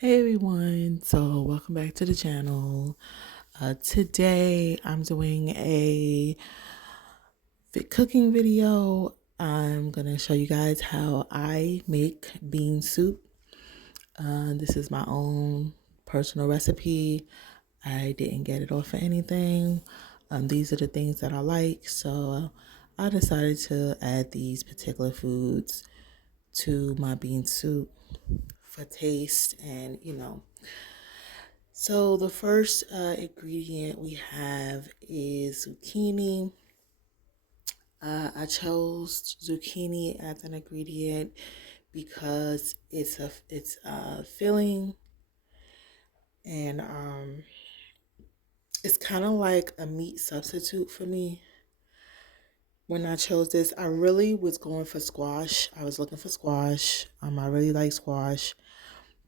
Hey everyone, so welcome back to the channel. Today I'm doing a fit cooking video. I'm gonna show you guys how I make bean soup. This is my own personal recipe. I didn't get it off of anything. These are the things that I like, so I decided to add these particular foods to my bean soup for taste and So the first ingredient we have is zucchini. I chose zucchini as an ingredient because it's filling and it's kind of like a meat substitute for me. When I chose this, I really was going for squash. I was looking for squash. I really like squash,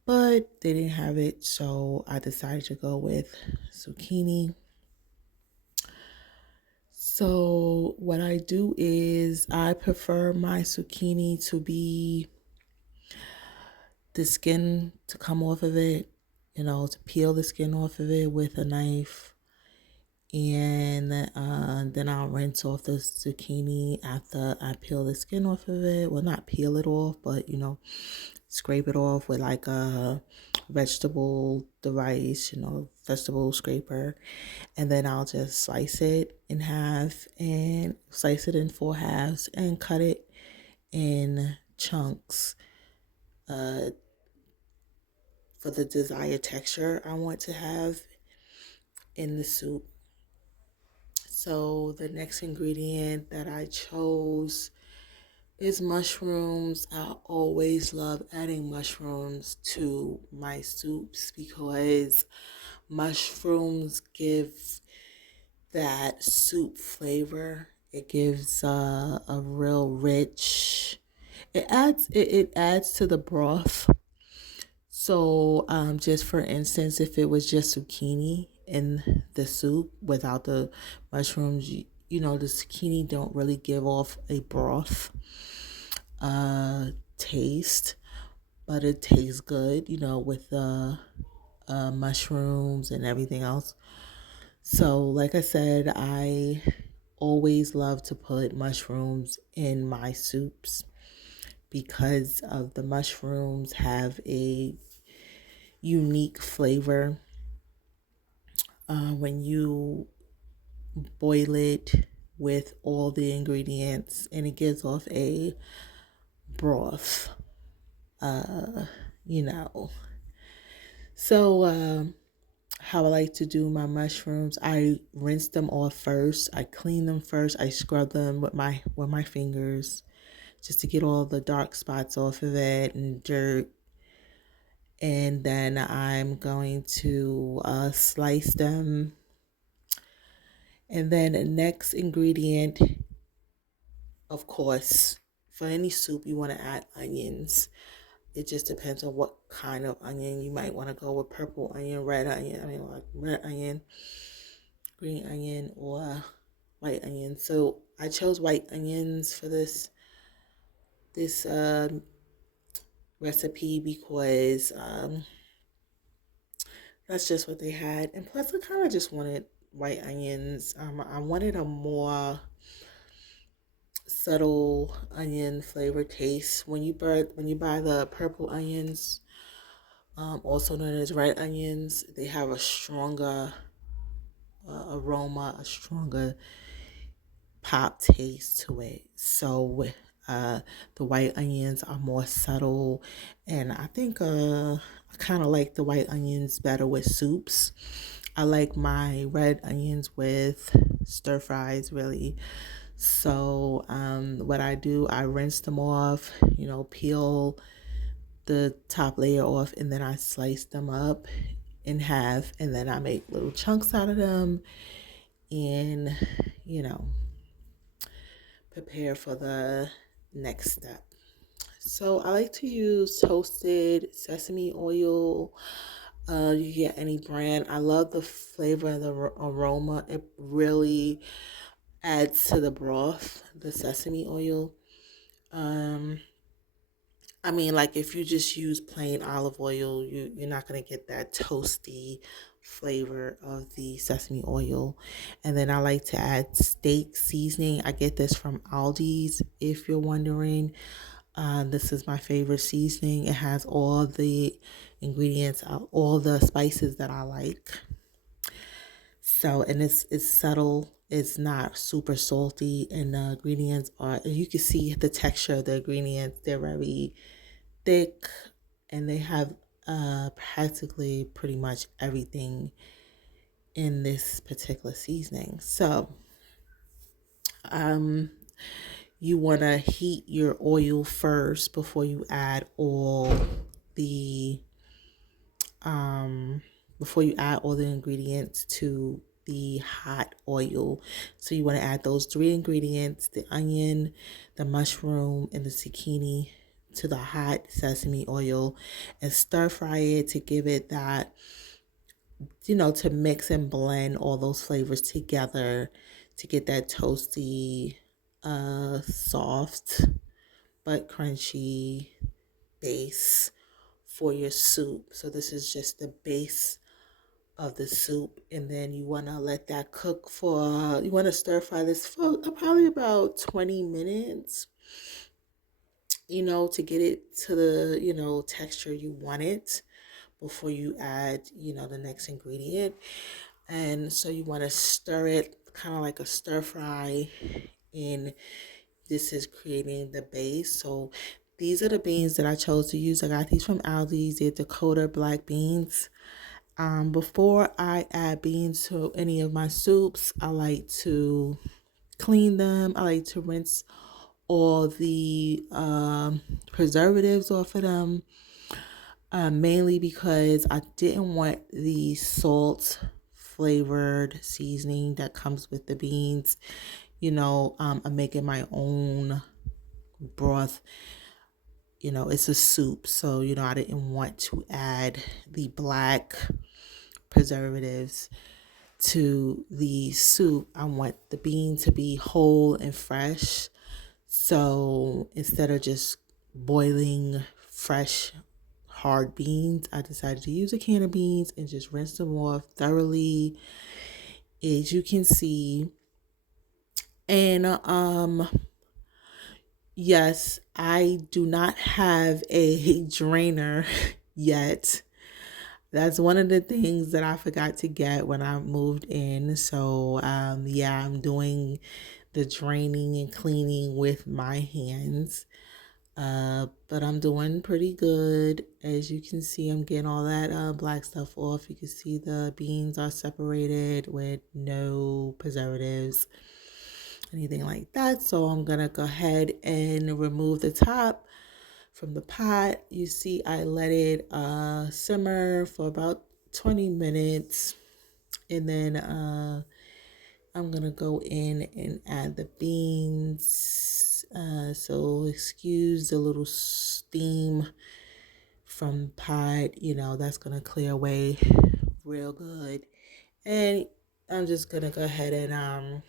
but they didn't have it, so I decided to go with zucchini. So what I do is I prefer my zucchini to be the skin to come off of it, to peel the skin off of it with a knife. And then I'll rinse off the zucchini after I peel the skin off of it. Well, not peel it off, but scrape it off with like a vegetable device, vegetable scraper. And then I'll just slice it in half and slice it in four halves and cut it in chunks uh, for the desired texture I want to have in the soup. So the next ingredient that I chose is mushrooms. I always love adding mushrooms to my soups because mushrooms give that soup flavor. It gives a real rich. It adds to the broth. So just for instance, if it was just zucchini in the soup without the mushrooms, the zucchini don't really give off a broth taste, but it tastes good, with the mushrooms and everything else. So, like I said, I always love to put mushrooms in my soups because of the mushrooms have a unique flavor when you boil it with all the ingredients, and it gives off a broth, uh, you know. So, how I like to do my mushrooms, I rinse them off first. I clean them first. I scrub them with my fingers just to get all the dark spots off of it and dirt. And then I'm going to slice them. And then the next ingredient, of course, for any soup, you want to add onions. It just depends on what kind of onion. You might want to go with purple onion, red onion, like red onion, green onion, or white onion. So I chose white onions for this recipe because that's just what they had. And plus, I kind of just wanted white onions. I wanted a more subtle onion flavor taste. When you buy the purple onions, also known as red onions, they have a stronger aroma, a stronger pop taste to it. So the white onions are more subtle, and I think I kind of like the white onions better with soups. I like my red onions with stir fries, really. So what I do, I rinse them off, peel the top layer off, and then I slice them up in half, and then I make little chunks out of them, and you know prepare for the next step. So I like to use toasted sesame oil. You get any brand. I love the flavor and the aroma. It really adds to the broth, the sesame oil. Um, I mean, like if you just use plain olive oil, you're not gonna get that toasty flavor of the sesame oil. And then I like to add steak seasoning. I get this from Aldi's, if you're wondering. This is my favorite seasoning. It has all the ingredients, all the spices that I like. So, and it's subtle. It's not super salty, and the ingredients are. You can see the texture of the ingredients. They're very thick, and they have practically pretty much everything in this particular seasoning. So, um, you want to heat your oil first before you add all the um before you add all the ingredients to the hot oil. So you want to add those three ingredients, the onion, the mushroom, and the zucchini, to the hot sesame oil, and stir fry it to give it that, to mix and blend all those flavors together to get that toasty, soft but crunchy base for your soup. So this is just the base of the soup, and then you want to let that cook for, you want to stir fry this for probably about 20 minutes, to get it to the, texture you want it before you add, the next ingredient. And so you want to stir it kind of like a stir fry, and this is creating the base. So these are the beans that I chose to use. I got these from Aldi's. They're Dakota black beans. Before I add beans to any of my soups, I like to clean them. I like to rinse all the preservatives off of them, mainly because I didn't want the salt flavored seasoning that comes with the beans. I'm making my own broth. It's a soup, so I didn't want to add the black preservatives to the soup. I want the bean to be whole and fresh. So instead of just boiling fresh hard beans, I decided to use a can of beans and just rinse them off thoroughly, as you can see. And yes, I do not have a drainer yet. That's one of the things that I forgot to get when I moved in. So, yeah, I'm doing the draining and cleaning with my hands. But I'm doing pretty good. As you can see, I'm getting all that black stuff off. You can see the beans are separated with no preservatives, anything like that. So I'm gonna go ahead and remove the top from the pot. You see, I let it simmer for about 20 minutes, and then I'm gonna go in and add the beans. So excuse the little steam from the pot. That's gonna clear away real good. And I'm just gonna go ahead and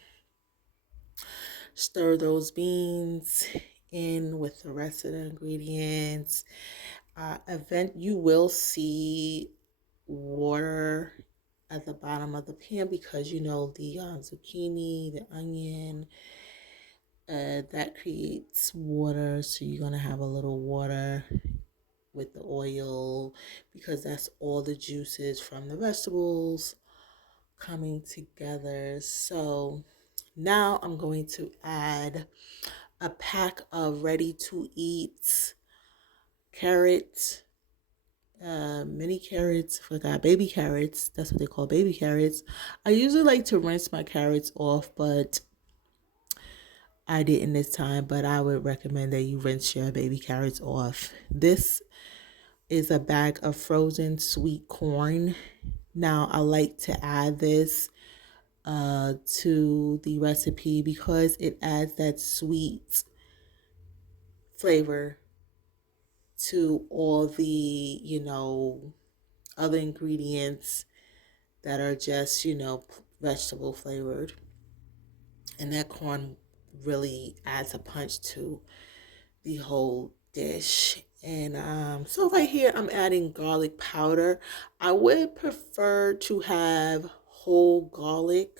stir those beans in with the rest of the ingredients. You will see water at the bottom of the pan because the zucchini, the onion, that creates water. So you're gonna have a little water with the oil because that's all the juices from the vegetables coming together. So now I'm going to add a pack of ready to eat carrots, mini carrots. Forgot baby carrots. That's what they call baby carrots. I usually like to rinse my carrots off, but I didn't this time. But I would recommend that you rinse your baby carrots off. This is a bag of frozen sweet corn. Now I like to add this to the recipe because it adds that sweet flavor to all the, other ingredients that are just, vegetable flavored. And that corn really adds a punch to the whole dish. And so right here, I'm adding garlic powder. I would prefer to have whole garlic,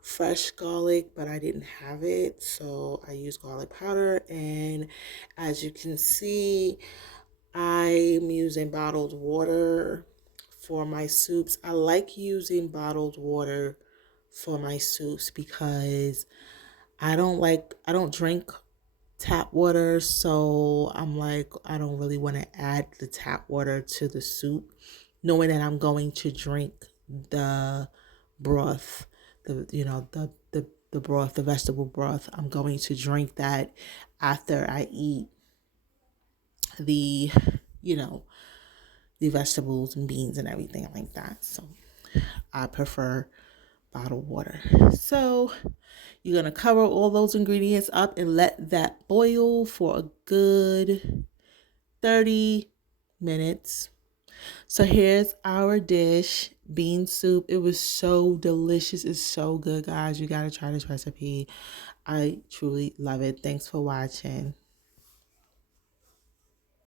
fresh garlic, but I didn't have it. So I used garlic powder. And as you can see, I'm using bottled water for my soups. I like using bottled water for my soups because I don't drink tap water, so I'm like, I don't really want to add the tap water to the soup, knowing that I'm going to drink the broth, the broth, the vegetable broth. I'm going to drink that after I eat the, you know, the vegetables and beans and everything like that. So I prefer bottled water. So you're going to cover all those ingredients up and let that boil for a good 30 minutes. So here's our dish, bean soup. It was so delicious. It's so good, guys. You got to try this recipe. I truly love it. Thanks for watching.